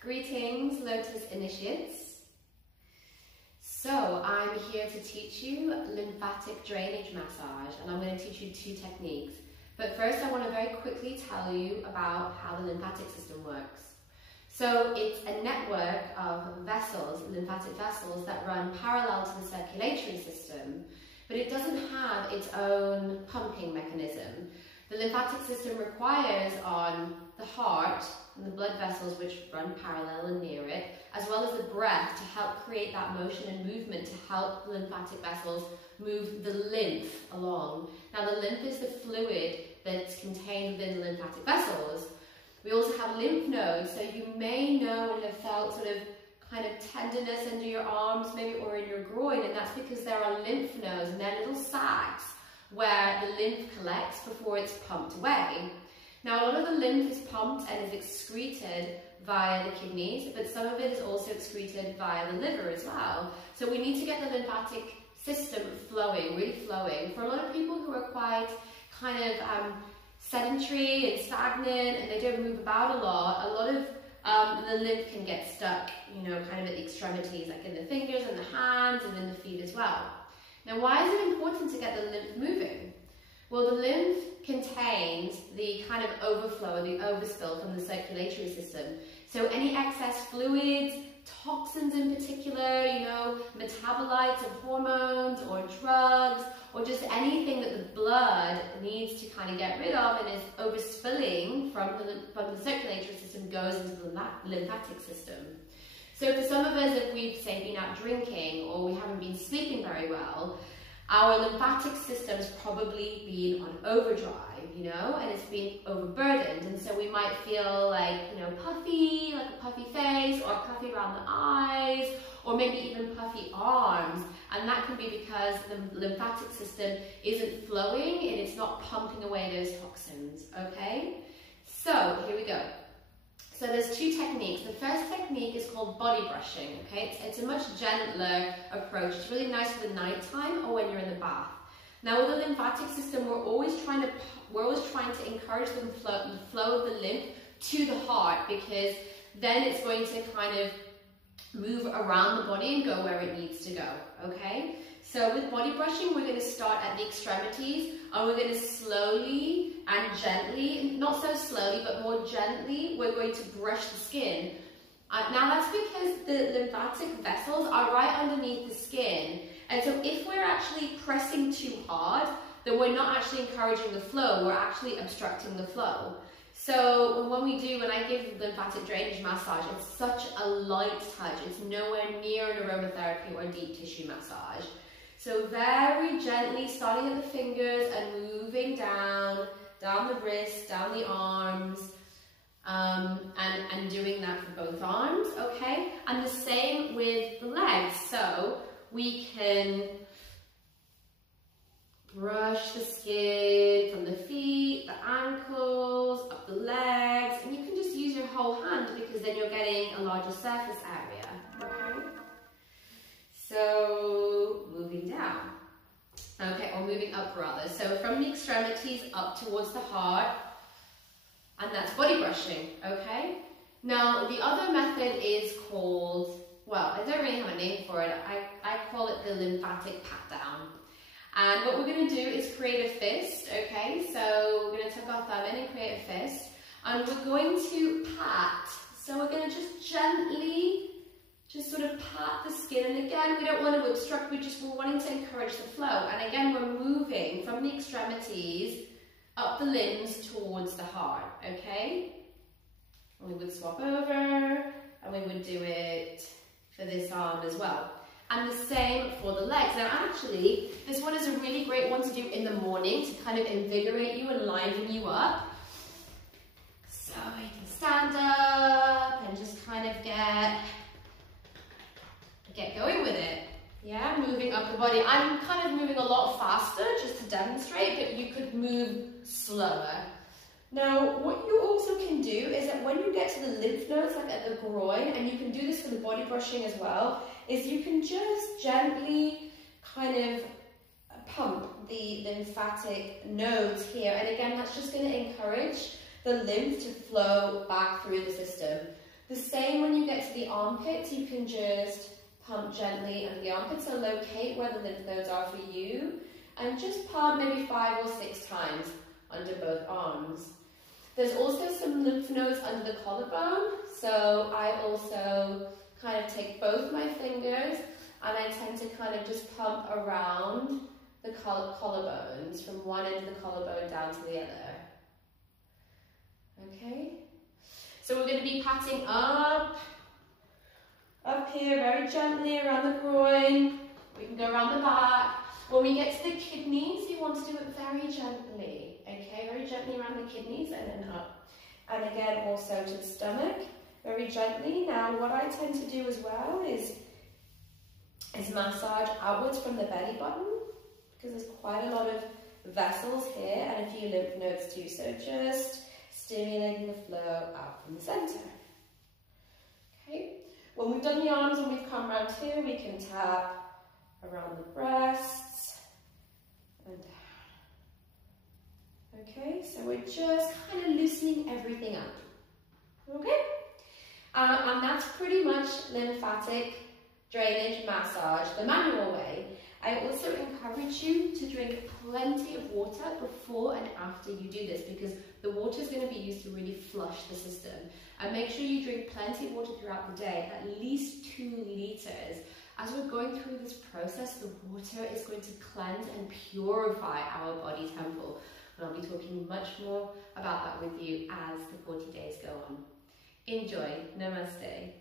Greetings, Lotus Initiates. So I'm here to teach you lymphatic drainage massage, and I'm going to teach you two techniques. But first I want to very quickly tell you about how the lymphatic system works. So it's a network of vessels, lymphatic vessels, that run parallel to the circulatory system, but it doesn't have its own pumping mechanism. The lymphatic system requires on the heart and the blood vessels which run parallel and near it, as well as the breath to help create that motion and movement to help the lymphatic vessels move the lymph along. Now the lymph is the fluid that's contained within the lymphatic vessels. We also have lymph nodes, so you may know and have felt sort of kind of tenderness under your arms maybe or in your groin, and that's because there are lymph nodes and they're little sacs where the lymph collects before it's pumped away. Now a lot of the lymph is pumped and is excreted via the kidneys, but some of it is also excreted via the liver as well. So we need to get the lymphatic system flowing, really flowing. For a lot of people who are quite kind of sedentary and stagnant and they don't move about a lot of the lymph can get stuck, you know, kind of at the extremities, like in the fingers and the hands and in the feet as well. Now, why is it important to get the lymph moving? Well, the lymph contains the kind of overflow, the overspill from the circulatory system. So any excess fluids, toxins in particular, you know, metabolites of hormones or drugs, or just anything that the blood needs to kind of get rid of and is overspilling from the circulatory system goes into the lymphatic system. So for some of us, if we've, say, been out drinking or we haven't been sleeping very well, our lymphatic system's probably been on overdrive, you know, and it's been overburdened. And so we might feel like, you know, puffy, like a puffy face, or puffy around the eyes, or maybe even puffy arms. And that can be because the lymphatic system isn't flowing and it's not pumping away those toxins, okay? So here we go. So there's two techniques. The first technique is called body brushing, okay? It's a much gentler approach. It's really nice for the nighttime or when you're in the bath. Now with the lymphatic system, we're always trying to encourage the flow of the lymph to the heart, because then it's going to kind of move around the body and go where it needs to go, okay? So with body brushing, we're going to start at the extremities, and we're going to slowly and gently, not so slowly, but more gently, we're going to brush the skin. Now that's because the lymphatic vessels are right underneath the skin. And so if we're actually pressing too hard, then we're not actually encouraging the flow, we're actually obstructing the flow. So when I give lymphatic drainage massage, it's such a light touch. It's nowhere near an aromatherapy or deep tissue massage. So very gently, starting at the fingers and moving down the wrists, down the arms, and doing that for both arms, okay? And the same with the legs. So we can brush the skin from the feet, the ankles, up the legs, and you can just use your whole hand because then you're getting a larger surface area, okay? So moving down, okay, or moving up rather. So from the extremities up towards the heart, and that's body brushing, okay? Now the other method is called, well, I don't really have a name for it. I call it the lymphatic pat down. And what we're going to do is create a fist, okay? So we're going to tuck our thumb in and create a fist. And we're going to pat. So we're going to just gently, just sort of pat the skin. And again, we don't want to obstruct, we're wanting to encourage the flow. And again, we're moving from the extremities up the limbs towards the heart, okay? And we would swap over, and we would do it for this arm as well. And the same for the legs. Now actually, this one is a really great one to do in the morning to kind of invigorate you and liven you up. So you can stand up and just kind of get going with it. Yeah, moving up the body. I'm kind of moving a lot faster just to demonstrate, but you could move slower. Now, what you also can do is that when you get to the lymph nodes, like at the groin, and you can do this for the body brushing as well, is you can just gently kind of pump the lymphatic nodes here. And again, that's just going to encourage the lymph to flow back through the system. The same when you get to the armpits, you can just pump gently under the armpits, so locate where the lymph nodes are for you, and just pump maybe 5 or 6 times under both arms. There's also some lymph nodes under the collarbone, so I also kind of take both my fingers and I tend to kind of just pump around the collarbones from one end of the collarbone down to the other. Okay? So we're going to be patting up here very gently around the groin. We can go around the back. When we get to the kidneys, you want to do it very gently. Okay, very gently around the kidneys and then up. And again, also to the stomach, very gently. Now, what I tend to do as well is massage outwards from the belly button, because there's quite a lot of vessels here and a few lymph nodes too. So just stimulating the flow out from the center. Okay. When we've done the arms and we've come around here, we can tap around the breasts and down. Okay, so we're just kind of loosening everything up. Okay? And that's pretty much lymphatic drainage massage, the manual way. I also encourage you to drink plenty of water before and after you do this, because the water is going to be used to really flush the system. And make sure you drink plenty of water throughout the day, at least 2 liters. As we're going through this process, the water is going to cleanse and purify our body temple. And I'll be talking much more about that with you as the 40 days go on. Enjoy. Namaste.